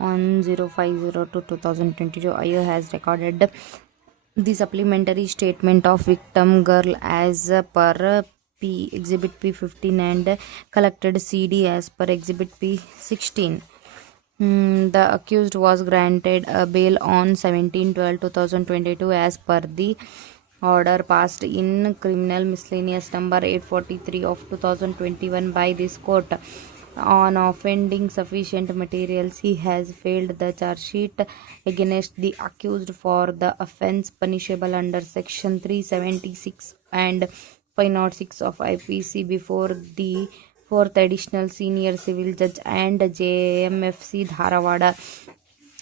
on 050 to 2022. IO has recorded the supplementary statement of victim girl as per P Exhibit P15 and collected CD as per Exhibit P16. The accused was granted a bail on 17/12/2022 as per the order passed in Criminal Miscellaneous number 843 of 2021 by this court. On offending sufficient materials, he has filed the charge sheet against the accused for the offence punishable under Section 376 and 506 of IPC before the 4th Additional Senior Civil Judge and JMFC Dharawada.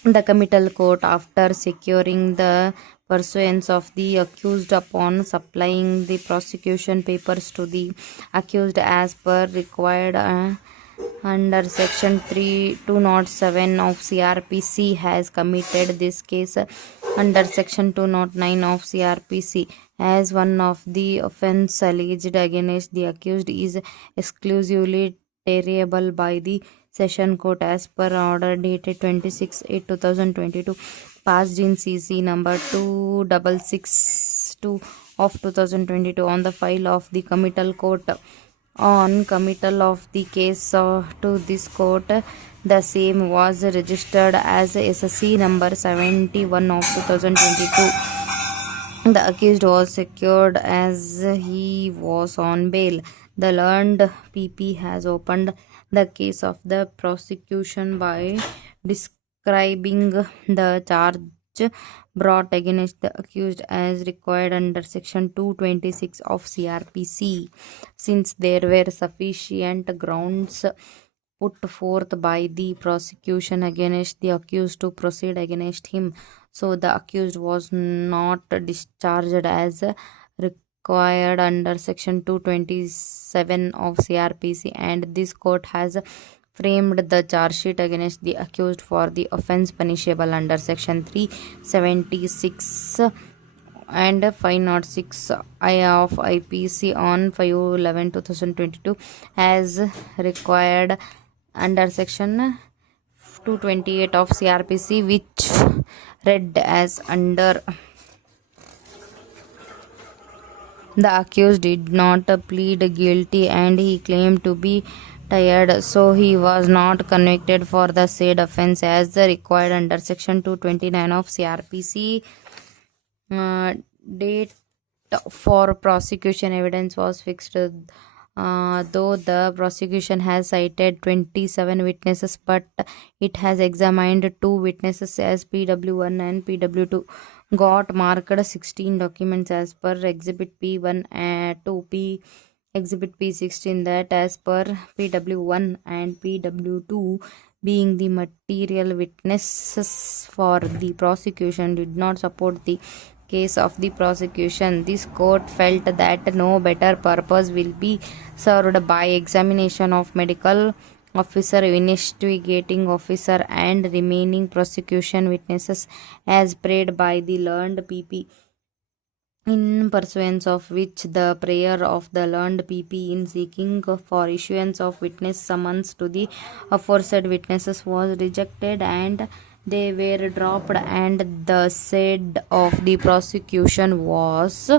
The committal court, after securing the pursuance of the accused upon supplying the prosecution papers to the accused as per required under Section 3207 of CRPC, has committed this case under Section 209 of CRPC as one of the offence alleged against the accused is exclusively terrible by the Session Court as per order dated 26/8/2022 passed in CC number 2662 of 2022 on the file of the committal court. On committal of the case to this court, the same was registered as SSC number 71 of 2022. The accused was secured as he was on bail. The learned PP has opened the case of the prosecution by describing the charge brought against the accused as required under Section 226 of CRPC. Since there were sufficient grounds put forth by the prosecution against the accused to proceed against him, so the accused was not discharged as required under Section 227 of CRPC, and this court has framed the charge sheet against the accused for the offence punishable under Section 376 and 506 I of IPC on 5/11/2022 as required under Section 228 of CRPC, which read as under: the accused did not plead guilty and he claimed to be tired, so he was not convicted for the said offence as required under Section 229 of CRPC. Date for prosecution evidence was fixed, though the prosecution has cited 27 witnesses, but it has examined 2 witnesses as PW1 and PW2. Got marked 16 documents as per Exhibit P1 and 2 Exhibit P16 that as per PW1 and PW2 being the material witnesses for the prosecution did not support the case of the prosecution. This court felt that no better purpose will be served by examination of medical officer, investigating officer and remaining prosecution witnesses as prayed by the learned PP, in pursuance of which the prayer of the learned PP in seeking for issuance of witness summons to the aforesaid witnesses was rejected and they were dropped, and the said of the prosecution was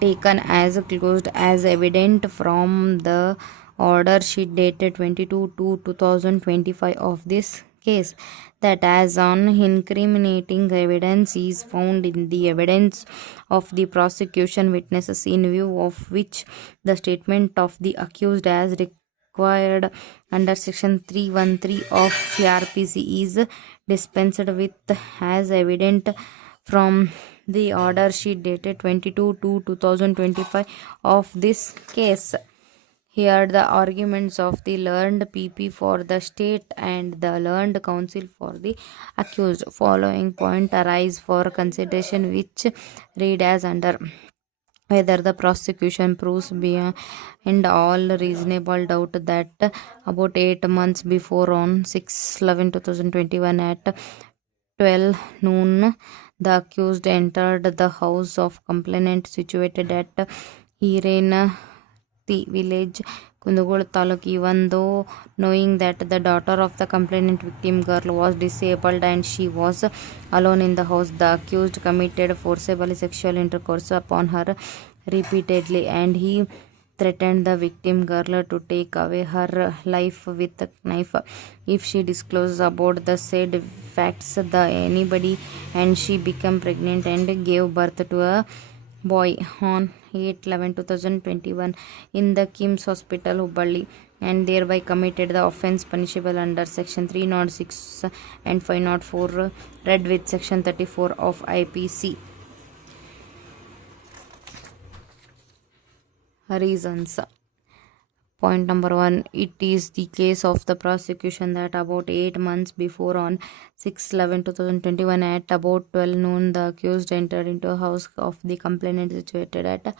taken as closed as evident from the order sheet dated 22/2/2025 of this case, that as on incriminating evidence is found in the evidence of the prosecution witnesses, in view of which the statement of the accused as required under Section 313 of CRPC is dispensed with as evident from the order sheet dated 22/2/2025 of this case. Here the arguments of the learned PP for the state and the learned counsel for the accused. Following point arise for consideration, which read as under: whether the prosecution proves beyond all reasonable doubt that about 8 months before, on 6/11/2021 at 12 noon, the accused entered the house of complainant situated at Irene village Kundugul Taluk, even though knowing that the daughter of the complainant victim girl was disabled and she was alone in the house, the accused committed forcible sexual intercourse upon her repeatedly, and he threatened the victim girl to take away her life with a knife if she discloses about the said facts the anybody, and she became pregnant and gave birth to a boy on 8/11/2021 in the Kim's Hospital, Hubballi, and thereby committed the offence punishable under Section 306 and 504, read with Section 34 of IPC. Reasons. Point number 1, it is the case of the prosecution that about 8 months before, on 6/11/2021 at about 12 noon, the accused entered into a house of the complainant situated at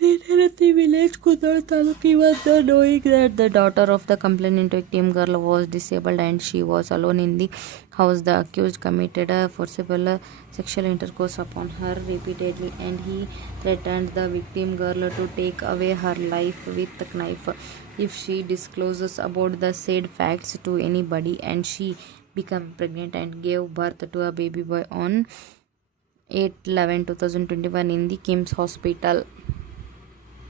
Hirirati village, Kundal Taluk, even though knowing that the daughter of the complainant victim girl was disabled and she was alone in the house, the accused committed a forcible sexual intercourse upon her repeatedly, and he threatened the victim girl to take away her life with a knife if she discloses about the said facts to anybody, and she became pregnant and gave birth to a baby boy on 8/11/2021 in the Kim's Hospital.